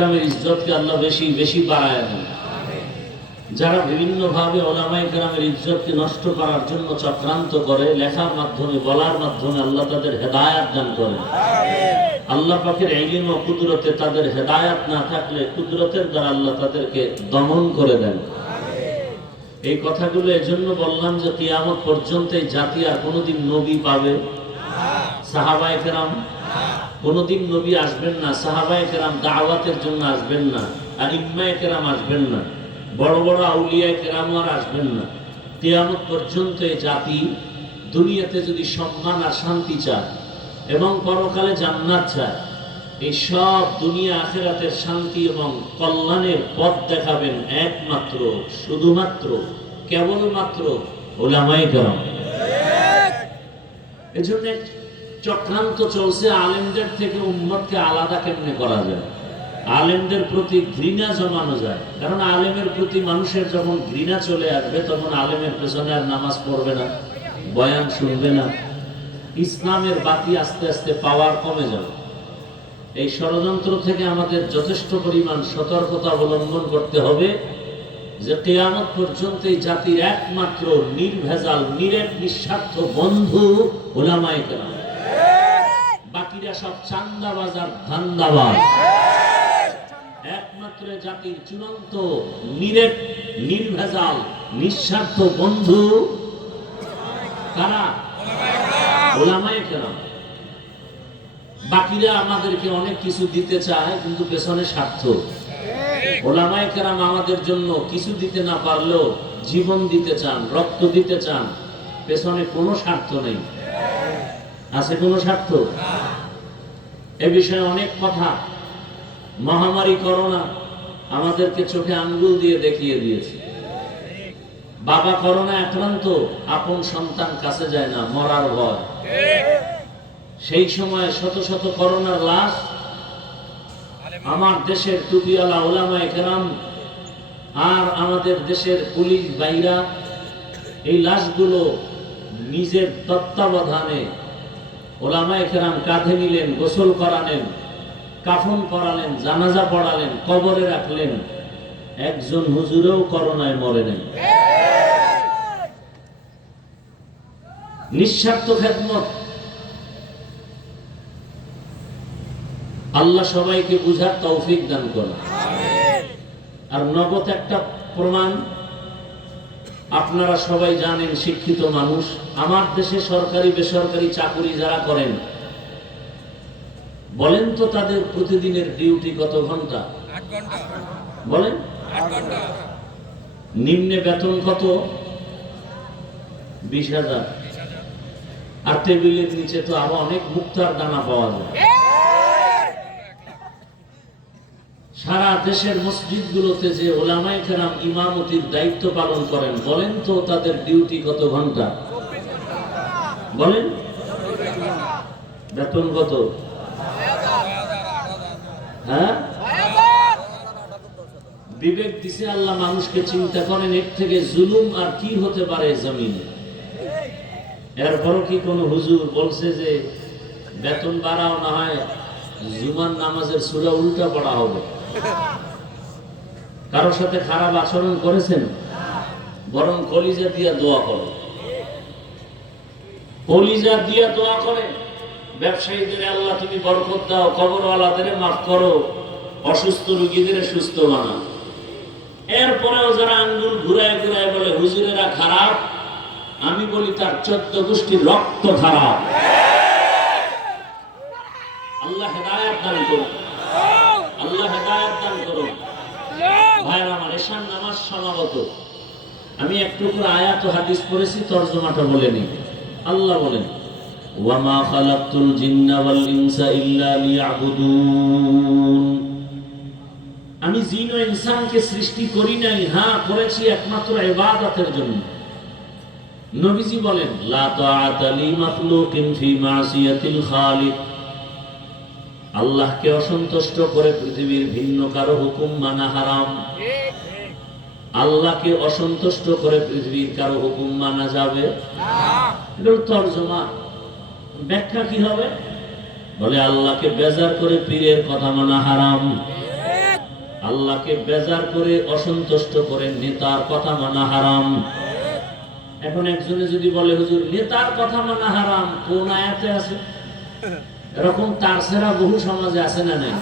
গ্রামের ইজ্জতকে আল্লাহ বেশি বেশি বাড়ায় দেন। যারা বিভিন্ন ভাবে ওলামাই গ্রামের ইজ্জতকে নষ্ট করার জন্য চক্রান্ত করে, লেখার মাধ্যমে, বলার মাধ্যমে আল্লাহ তাদের হেদায়াত দান করেন। আল্লাহ পাকের এলিম ও কুদরতে তাদের হেদায়াত না থাকলে কুদরতের দ্বারা আল্লাহ তাদেরকে দমন করে দেন। এই কথাগুলো এজন্য বললাম যে কিয়ামত পর্যন্ত এই জাতি আর কোনোদিন নবী পাবে। সাহাবায়ে কেরাম কোনোদিন নবী আসবেন না সাহাবায়ে কেরাম দাওয়াতের জন্য আসবেন না আর ইম্মায়ে কেরাম আসবেন না বড় বড় আউলিয়ায়ে কেরাম আর আসবেন না। কিয়ামত পর্যন্ত এই জাতি দুনিয়াতে যদি সম্মান আর শান্তি চায় এবং পরকালে জান্নাত চায় এই সব দুনিয়া আখেরাতের শান্তি এবং কল্যাণের পথ দেখাবেন একমাত্র শুধুমাত্র কেবলমাত্র ওলামায়ে কেরাম। এজন্য চক্রান্ত চলছে, আলেমদের থেকে উম্মতকে আলাদা কেমনে করা যায়? আলেমদের প্রতি ঘৃণা জমানো যায়। কারণ আলেমের প্রতি মানুষের যখন ঘৃণা চলে আসবে, তখন আলেমের পেছনে আর নামাজ পড়বে না, বয়ান শুনবে না। ইসলামের বাতি আস্তে আস্তে পাওয়ার কমে যাবে। এই ষড়যন্ত্র থেকে আমাদের যথেষ্ট পরিমাণ সতর্কতা অবলম্বন করতে হবে যে কেয়ামত পর্যন্ত এই জাতির একমাত্র নির্ভেজাল, নিরেট, নিঃস্বার্থ বন্ধু ওলামায়ে কেরাম। বাকিরা সব চান্দাবাজ আর ধান্দাবাজ। একমাত্র জাতির চূড়ান্ত নিরেট, নির্ভেজাল, নিঃস্বার্থ বন্ধু কারা? ওলামায়ে কেরাম। বাকিরা আমাদেরকে অনেক কিছু দিতে চায়, কিন্তু পেছনে স্বার্থ। ওলামায়ে কেরাম আমাদের জন্য কিছু দিতে না পারলেও জীবন দিতে চান, রক্ত দিতে চান। পেছনে কোনো স্বার্থ নেই। আছে কোনো স্বার্থ? এ বিষয়ে অনেক কথা। মহামারী করোনা আমাদেরকে চোখে আঙ্গুল দিয়ে দেখিয়ে দিয়েছে। বাবা করোনা আক্রান্ত, আপন সন্তান কাছে যায় না, মরার ভয়। সেই সময় শত শত করোনার লাশ আমার দেশের টুপিওয়ালা ওলামায়ে কেরাম আর আমাদের দেশের পুলিশ বাইরা এই লাশগুলো নিজের তত্ত্বাবধানে ওলামায়ে কেরাম কাঁধে নিলেন গোসল করালেন কাফন করালেন জানাজা পড়ালেন কবরে রাখলেন। একজন হুজুরেও করোনায় মরে নেই। নিঃস্বার্থ খেদমত। আল্লাহ সবাইকে বুঝার তৌফিক দান করে আর নগদ একটা প্রমাণ আপনারা সবাই জানেন শিক্ষিত মানুষ, আমার দেশে সরকারি, বেসরকারি চাকুরি যারা করেন, বলেন তো তাদের প্রতিদিনের ডিউটি কত ঘণ্টা? বলেন? নিম্নে বেতন কত? বিশ হাজার। আর টেবিলের নিচে তো আরও অনেক মুক্তার দানা পাওয়া যায়। সারা দেশের মসজিদগুলোতে যে ওলামায়ে কেরাম ইমামতির দায়িত্ব পালন করেন, বলেন তো তাদের ডিউটি কত ঘণ্টা? বলেন। বেতন কত? হ্যাঁ? বিবেক দিছে আল্লাহ, মানুষকে চিন্তা করেন এর থেকে জুলুম আর কি হতে পারে জমিনে। এরপরও কি কোনো হুজুর বলছে যে বেতন বাড়াও না হয়, জুমার নামাজের সুরা উল্টা পড়া হবে? কারোর সাথে খারাপ আচরণ করেছেন? বরং কলিজা দিয়া দোয়া করো কলিজা দিয়া দোয়া করে ব্যবসায়ীদের আল্লাহ তুমি বরকত দাও কবরওয়ালাদের মাফ করো, অসুস্থ রোগীদের সুস্থ বানাও। এরপরেও যারা আঙ্গুল ঘুরায় ঘুরায় বলে, হুজুরেরা খারাপ? আমি বলি, তার চোদ্দ গোষ্ঠীর রক্ত খারাপ। আল্লাহ হেদায়াত দান করুন আল্লাহ হেদায়াত দান করুন ভাইরা আমার এশার নামাজ সমাগত আমি একটু করে আয়াত হাদিস পড়েছি, তর্জমাটা বলে আল্লাহ বলেন, ওয়ামা খালাকতুল জিন্না ওয়াল ইনসা ইল্লা লিয়াবুদুন। আমি জিন ও ইনসানকে সৃষ্টি করি নাই হ্যাঁ করেছি একমাত্র ইবাদতের জন্য। নবীজি বলেন, লা তাআতা লি ফি মাসিয়াতিল খালিক। আল্লাহকে অসন্তুষ্ট করে পৃথিবীর ভিন্ন কারও হুকুম মানা হারাম। আল্লাহকে অসন্তুষ্ট করে পৃথিবীর কারও হুকুম মানা যাবে? ব্যাখ্যা কি হবে? বলে, আল্লাহকে বেজার করে পীরের কথা মানা হারাম। আল্লাহকে বেজার করে অসন্তুষ্ট করে নেতার কথা মানা হারাম। এখন একজনে যদি বলে, হুজুর, নেতার কথা মানা হারাম, কোন আয়াতে আছে? এরকম তার বহু সমাজে আছে না নাই?